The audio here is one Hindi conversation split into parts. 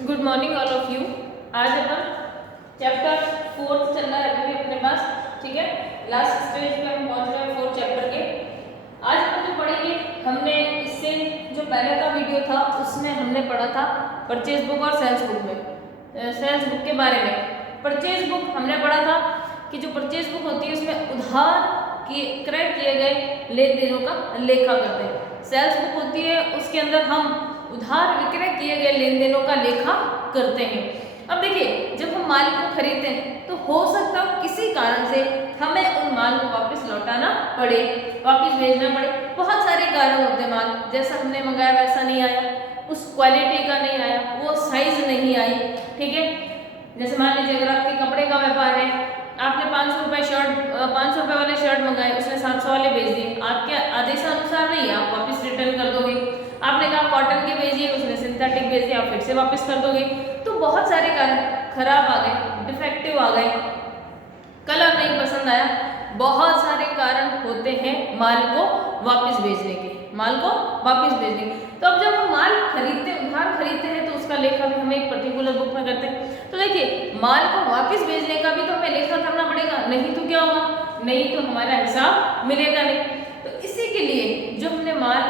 Good morning all of you. आज अपन चैप्टर 4 चल रहा है अभी अपने पास, ठीक है। लास्ट स्टेज पे हम पहुंच रहे हैं 4 चैप्टर के। आज अपन जो पढ़ेंगे, हमने इससे जो पहले का वीडियो था उसमें हमने पढ़ा था परचेज बुक और सेल्स बुक में, सेल्स बुक के बारे में। परचेज बुक हमने पढ़ा था कि जो परचेज बुक होती है उसमें उधार क्रय किए गए लेन देनों का लेखा करते हैं। सेल्स बुक होती है उसके अंदर हम उधार विक्रय किए गए लेन देनों का लेखा करते हैं। अब देखिए, जब हम माल को खरीदते हैं तो हो सकता है किसी कारण से हमें उन माल को वापस लौटाना पड़े, वापस भेजना पड़े। बहुत सारे कारण होते हैं। माल जैसा हमने मंगाया वैसा नहीं आया, उस क्वालिटी का नहीं आया, वो साइज नहीं आई, ठीक है। जैसे मान लीजिए अगर आपके कपड़े का व्यापार है, आपने 500 रुपये वाले शर्ट मंगाए, उसने 700 वाले भेज दिए, आपके आदेशानुसार नहीं, आप वापस रिटर्न कर दोगे। आपने कहा कॉटन के भेजिए, उसने सिंथेटिक भेज दिया, आप फिर से वापस कर दोगे। तो बहुत सारे कारण, खराब आ गए, डिफेक्टिव आ गए, कलर नहीं पसंद आया, बहुत सारे कारण होते हैं माल को वापस भेजने के, माल को वापस भेजने के। तो अब जब हम माल खरीदते, उधार खरीदते हैं तो उसका लेखा भी हमें एक पर्टिकुलर बुक में करते हैं। तो देखिए, माल को वापस भेजने का भी तो हमें लेखा करना पड़ेगा, नहीं तो क्या होगा, नहीं तो हमारा हिसाब मिलेगा नहीं। तो इसी के लिए जो हमने माल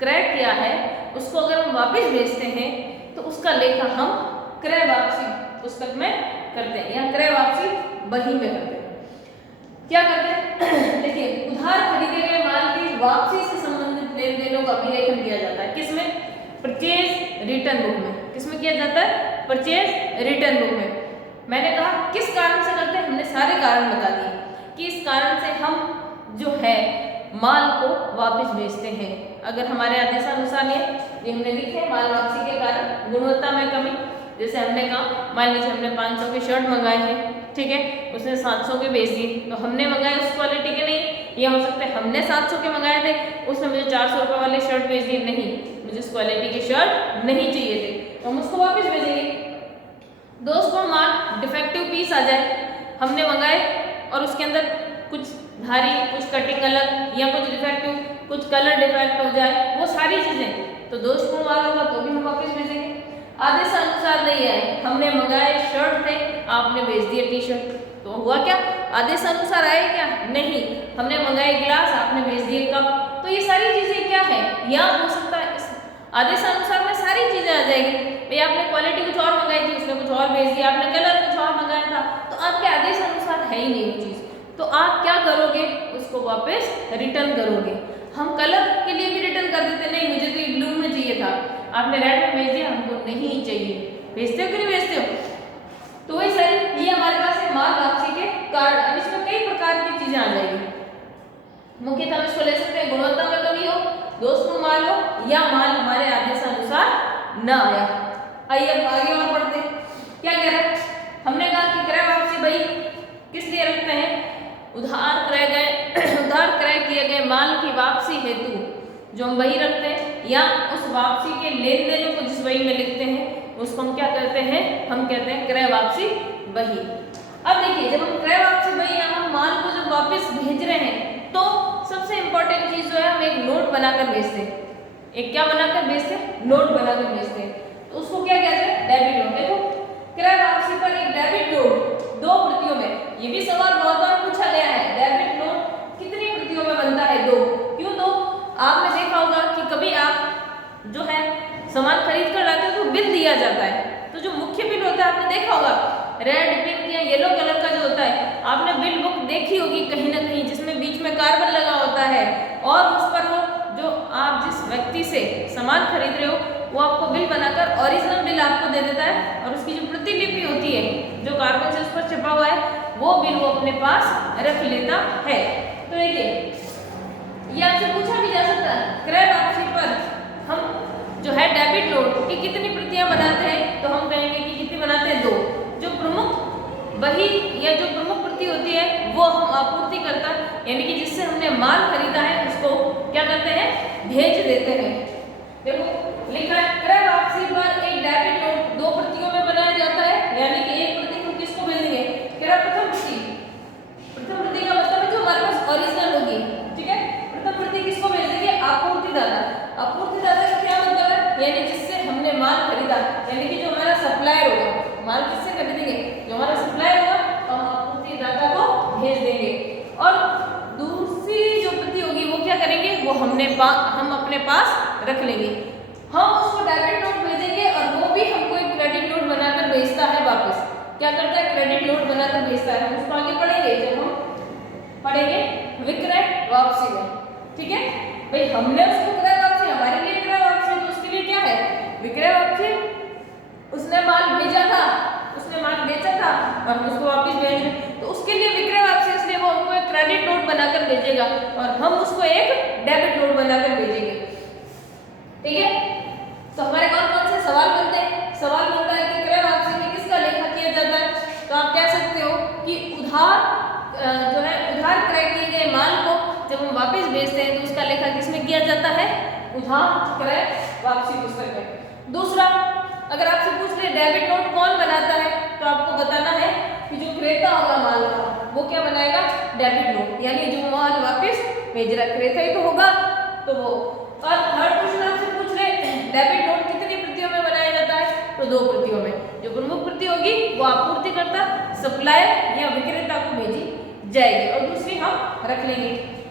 क्रय किया है उसको अगर हम वापस भेजते हैं तो उसका लेखा हम क्रय वापसी पुस्तक में करते हैं या क्रय वापसी बही में करते हैं। क्या करते हैं देखिए, उधार खरीदे गए माल की वापसी से संबंधित लेन देनों का अभिलेखन किया जाता है। किसमें? परचेज रिटर्न बुक में। किसमें किया जाता है? परचेज रिटर्न बुक में। मैंने कहा किस कारण से करते हैं, हमने सारे कारण बता दिए कि इस कारण से हम जो है माल को वापस भेजते हैं। अगर हमारे आदेशानुसार ये हमने लिखे माल वापसी के कारण गुणवत्ता में कमी। जैसे हमने कहा, मान लीजिए हमने 500 के शर्ट मंगाए हैं, ठीक है, उसने 700 के भेज दिए, तो हमने मंगाए उस क्वालिटी के नहीं, या हो सकता है हमने 700 के मंगाए थे, उसने मुझे 400 रुपये वाले शर्ट भेज दिए, नहीं मुझे उस क्वालिटी के शर्ट नहीं चाहिए थे, तो हम उसको वापस भेजेंगे। दोस्त को माल डिफेक्टिव पीस आ जाए, हमने मंगाए और उसके अंदर कुछ धारी, कुछ कटिंग अलग, या कुछ डिफेक्टिव, कुछ कलर डिफेक्ट हो जाए, वो सारी चीजें, तो दोस्त को माल होगा तो भी हम वापस भेजेंगे। आदेशानुसार नहीं आए, हमने मंगाए शर्ट थे, आपने भेज दिया टी शर्ट, तो हुआ क्या? आदेशानुसार आए क्या? नहीं, हमने मंगाए गिलास, आपने भेज दिए कप। तो ये सारी चीजें क्या है, या हो सकता है इस आदेशानुसार में सारी चीजें आ जाएगी। भाई आपने क्वालिटी कुछ और मंगाई थी, उसने कुछ और भेज दिया, आपने कलर कुछ और मंगाया था, तो आपके आदेशानुसार है ही नहीं वो चीज, तो आप क्या करोगे? उसको वापस रिटर्न करोगे। हम कलर के लिए भी रिटर्न कर देते, नहीं मुझे तो ये ब्लू में चाहिए था, आपने रेड में भेज दिया, हमको नहीं चाहिए। भेजते हो कि नहीं भेजते हो? तो वही सारी ये हमारे पास है माल वापसी के कारण। अब इसमें कई प्रकार की चीजें आ जाएगी। मुख्यतः हम इसको ले सकते हैं गुणवत्ता में कमी हो, दोस्त को माल हो, या माल हमारे आदेशानुसार न आया। आइए अब आगे और बढ़ते हैं। क्या कह रहे हैं? हमने कहा कि क्रय वापसी बही किस लिए रखते हैं? उधार क्रय किए गए माल की वापसी हेतु जो हम बही रखते हैं, या उस वापसी के लेन देनों को जिस बही में लिखते हैं उसको हम क्या कहते हैं? हम कहते हैं क्रय वापसी बही। अब देखिए, जब हम क्रय वापसी बही या हम माल को जब वापस भेज रहे हैं तो सबसे इंपॉर्टेंट चीज जो है, हम एक नोट बनाकर भेजते हैं। एक क्या बनाकर भेजते हैं? नोट बनाकर भेजते हैं। तो उसको क्या कहते हैं? Debit note. देखो, क्रय वापसी पर एक डेबिट नोट 2 प्रतियों में, ये भी सवाल बहुत बार पूछा गया है, डेबिट नोट कितनी प्रतियों में बनता है? 2। क्यों 2? आपने देखा होगा कि कभी आप जो है सामान खरीद कर लाते हो तो बिल दिया जाता है, तो जो मुख्य बिल होता है आपने देखा होगा रेड, पिंक या येलो कलर का जो होता है, आपने बिल बुक देखी होगी कहीं ना कहीं, जिसमें बीच में कार्बन लगा होता है, और उस पर वो जो आप जिस व्यक्ति से सामान खरीद रहे हो वो आपको बिल बनाकर ओरिजिनल बिल आपको दे देता है, और उसकी जो प्रतिलिपि होती है जो कार्बन से उस पर छिपा हुआ है वो बिल वो अपने पास रख लेता है। तो देखिए, ये आपसे पूछा भी जा सकता है, क्रय वापसी पर हम जो है डेबिट नोट की कितनी प्रतियां बनाते हैं? तो हम कहेंगे कि कितनी बनाते हैं? 2। जो प्रमुख बही या जो प्रमुख प्रति होती है वो हम आपूर्तिकर्ता, यानी कि जिससे हमने माल खरीदा है उसको क्या करते हैं? भेज देते हैं। देखो लिखा है, क्रय वापसी पर एक डेबिट नोट 2 प्रतियों में बनाया जाता है, यानी कि एक प्रति हम किसको भेजेंगे? प्रथम प्रति। प्रथम प्रति का मतलब है जो हमारे पास ओरिजिनल होगी, ठीक है। प्रथम प्रति किसको भेजेंगे? आपूर्तिदाता। आपूर्तिदाता का क्या मतलब है? यानी जिससे हमने माल खरीदा, यानी कि जो हमारा सप्लायर होगा, माल किससे खरीदेंगे, जो हमारा सप्लायर होगा तो हम आपूर्तिदाता को भेज देंगे। और दूसरी जो प्रति होगी वो क्या करेंगे, वो हम अपने पास रख लेंगे। हम उसको डेबिट नोट भेजेंगे और वो भी हमको एक क्रेडिट नोट बनाकर भेजता है वापस। क्या करता है, क्रेडिट नोट बनाकर भेजता है। हम उसको आगे पढ़ेंगे जब हम पढ़ेंगे विक्रय वापसी में, ठीक है भाई। हमने उसको क्रय वापसी, हमारे लिए क्रय वापसी, तो उसके लिए क्या है विक्रय वापसी। उसने माल भेजा था, उसने माल बेचा था और हम उसको वापस भेज रहे, तो उसके लिए विक्रय वापसी, इसलिए वो हमको एक क्रेडिट नोट बनाकर भेजेगा और हम उसको एक डेबिट नोट बनाकर भेजेंगे, ठीक है। तो हमारे कौन कौन से सवाल बनते हैं, सवाल बनता है कि क्रय वापसी में किसका लेखा किया जाता है। तो आप कह सकते हो कि उधार क्रय किए गए माल को जब हम वापस भेजते हैं तो उसका लेखा किसमें किया जाता है, उधार क्रय वापसी पुस्तक में। दूसरा, अगर आपसे पूछ ले डेबिट नोट कौन बनाता है, तो आपको बताना है कि जो क्रेता होगा माल का वो क्या बनाएगा, डेबिट नोट, यानी जो माल वापस भेज रहा क्रेता ही तो होगा, तो वो। और थर्ड क्वेश्चन आपसे पूछ ले डेबिट नोट कितनी प्रतियों में बनाया जाता है, तो 2 प्रतियों में। जो प्रमुख प्रति होगी वो आपूर्तिकर्ता, सप्लायर या विक्रेता को भेजी जाएगी और दूसरी हम रख लेंगे।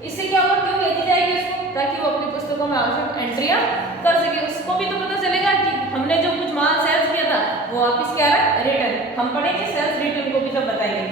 इससे क्या होगा, क्यों भेजी जाएगी उसको, ताकि वो अपनी पुस्तकों में आवश्यक एंट्रियां कर सके। उसको भी तो पता चलेगा कि हमने जो कुछ माल सेल्स किया था वो वापस क्या है, रिटर्न। हम पढ़ेंगे सेल्स रिटर्न को भी तो बताएंगे।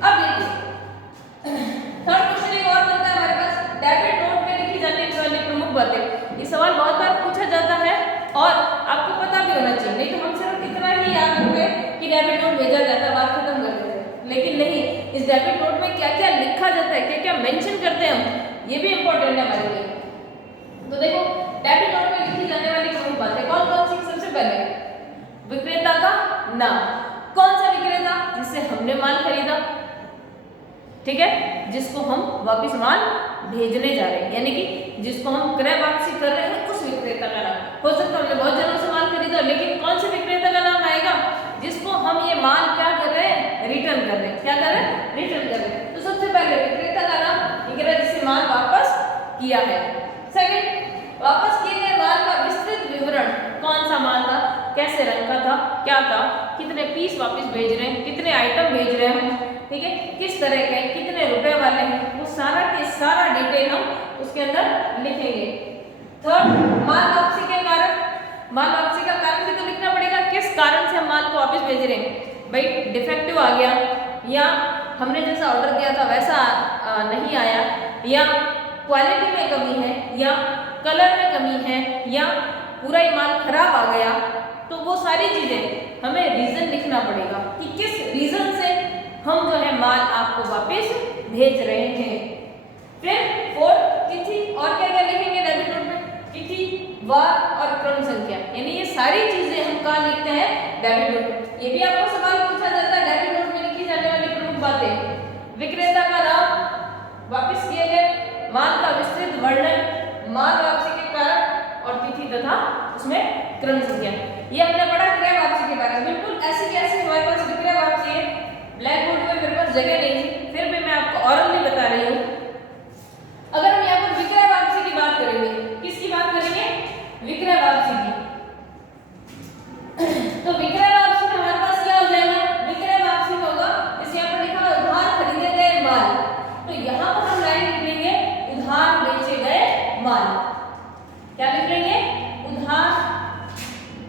अब देखिए थर्ड क्वेश्चन एक और बनता है हमारे पास, डेबिट नोट में लिखी जाने वाली प्रमुख बातें। ये सवाल बहुत बार पूछा जाता है और आपको पता भी होना चाहिए, नहीं तो हम सिर्फ इतना ही याद रखते हैं कि डेबिट नोट भेजा जाता है, बात खत्म कर देते हैं। लेकिन नहीं, इस डेबिट नोट में क्या क्या लिखा जाता है, क्या क्या मेंशन करते हैं हम, ये भी इंपॉर्टेंट है हमारे लिए। तो देखो डेबिट नोट में लिखी जाने वाली प्रमुख बातें कौन कौन सी। सबसे पहले विक्रेता का नाम, कौन सा विक्रेता, जिससे हमने माल खरीदा, ठीक है, जिसको हम वापस माल भेजने जा रहे हैं, यानी कि जिसको हम क्रय वापसी कर रहे हैं उस विक्रेता का नाम। हो सकता है हमने बहुत जनों से माल खरीदा, लेकिन कौन से विक्रेता का नाम आएगा, जिसको हम ये माल क्या कर रहे हैं, रिटर्न कर रहे हैं। क्या कर रहे हैं, रिटर्न कर रहे हैं। तो सबसे पहले विक्रेता का नाम, विक्रेता जिससे माल वापस किया है। सेकंड, वापस किए गए माल का विस्तृत विवरण, कौन सा माल था, कैसे रंग का था, क्या था, कितने पीस वापस भेज रहे हैं, कितने आइटम भेज रहे हैं, ठीक है, किस तरह के, कितने रुपए वाले हैं, वो सारा के सारा डिटेल हम उसके अंदर लिखेंगे। थर्ड, माल वापसी के कारण, माल वापसी का कारण भी तो लिखना पड़ेगा, किस कारण से हम माल को वापस भेज रहे हैं। भाई डिफेक्टिव आ गया, या हमने जैसा ऑर्डर किया था वैसा नहीं आया, या क्वालिटी में कमी है, या कलर में कमी है, या पूरा ही माल खराब आ गया, तो वो सारी चीजें हमें रीजन लिखना पड़ेगा कि किस रीजन से हम जो है माल आपको वापस भेज रहे हैं। फिर फोर्थ, तिथि, और क्या क्या लिखेंगे डेबिट नोट में, तिथि, वार और क्रम संख्या, यानी ये सारी चीजें हम कहाँ लिखते हैं, डेबिट नोट में। ये भी आपको सवाल पूछा जाता है, डेबिट नोट में लिखी जाने वाली प्रमुख बातें, विक्रेता का नाम, वापस किए गए माल का विस्तृत वर्णन, माल वापसी के कारण और तिथि तथा उसमें क्रम संख्या। ये हमने पढ़ा क्रय वापसी के बारे में। बिल्कुल ऐसे कैसे हमारे पास विक्रय वापसी है, ब्लैक बोर्ड में मेरे पास जगह नहीं थी, फिर भी मैं आपको ऑरली बता रही हूँ। अगर हम यहाँ पर विक्रय वापसी की बात करेंगे, किसकी बात करेंगे, विक्रय वापसी की, तो विक्रय वापसी में हमारे पास क्या हो जाएगा, विक्रय वापसी में होगा, जैसे यहाँ पर लिखा है उधार खरीदे गए माल, तो यहाँ पर हम लाइन लिख लेंगे उधार बेचे गए माल। क्या लिख लेंगे, उधार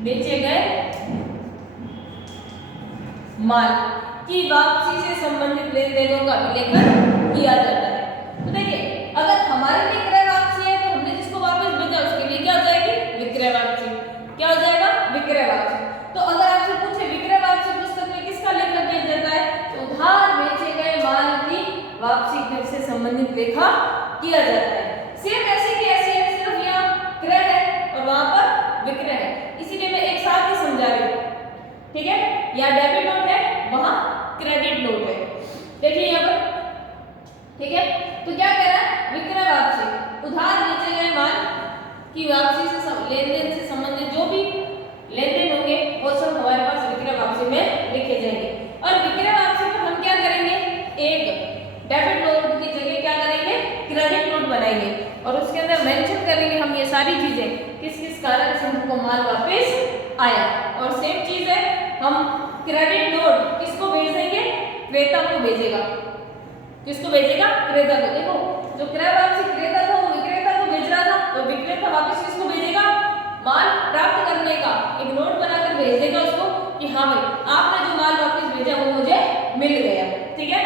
बेचे गए माल की वापसी से संबंधित लेन देनों का विलेखन किया जाता है। तो देखिए अगर हमारे लिए क्रय वापसी है तो हमने जिसको वापस भेजा उसके लिए क्या हो जाएगी, विक्रय वापसी। क्या हो जाएगा, विक्रय वापसी। तो अगर आपसे पूछे विक्रय वापसी पुस्तक में किसका लेखा किया जाता है, तो उधार बेचे गए माल की वापसी से संबंधित लेखा किया जाता है। सेम ऐसे की ऐसे है, सिर्फ यहाँ क्रय है और वहां पर विक्रय है, इसीलिए मैं एक साथ ही समझा रही हूँ, ठीक है। यहाँ डेबिट नोट है, वहां क्रेडिट नोट है, देखिए यहाँ पर, ठीक है। तो क्या कह रहा है, विक्रय वापसी, उधार बेचे गए माल की वापसी से लेन देन से संबंधित जो भी लेन देन होंगे वो सब हमारे पास विक्रय वापसी में लिखे जाएंगे। और विक्रय वापसी पर हम क्या करेंगे, एक डेबिट नोट की जगह क्या करेंगे, क्रेडिट नोट बनाएंगे और उसके अंदर मेंशन करेंगे हम ये सारी चीजें किस किस कारण से हमको माल वापस आया। और सेम चीज है हम क्रेडिट नोट किसको भेज देंगे? क्रेता को भेजेगा। किसको भेजेगा? क्रेता को। देखो जो क्रय वापसी क्रेता था वो विक्रेता को भेज रहा था, तो विक्रेता वापस किसको भेजेगा? माल प्राप्त करने का एक नोट बनाकर भेज देगा उसको कि हाँ भाई आपने जो माल वापस भेजा वो मुझे मिल गया। ठीक है,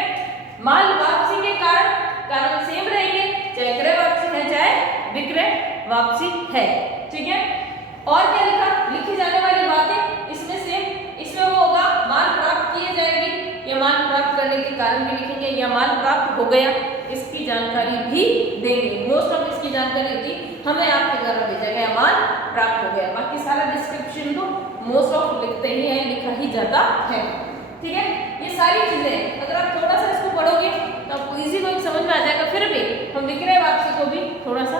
माल वापसी के कारण सेम रहेंगे, चाहे क्रय वापसी है चाहे विक्रय वापसी है। ठीक है, और क्या लिखा? लिखी जाने वाली बातें इसमें वो होगा माल प्राप्त किए जाएगी, या माल प्राप्त करने के कारण भी लिखेंगे, या माल प्राप्त हो गया इसकी जानकारी भी देंगे। मोस्ट ऑफ इसकी जानकारी होती हमें आपके द्वारा भेजा गया माल प्राप्त हो गया, बाकी सारा डिस्क्रिप्शन तो मोस्ट ऑफ लिखते ही है, लिखा ही जाता है। ठीक है, ये सारी चीजें अगर आप थोड़ा सा इसको पढ़ोगे तो आपको इजी समझ में आ जाएगा। फिर भी हम विक्रय वापसी को भी थोड़ा सा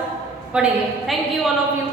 पढ़ेंगे। Thank you all of you.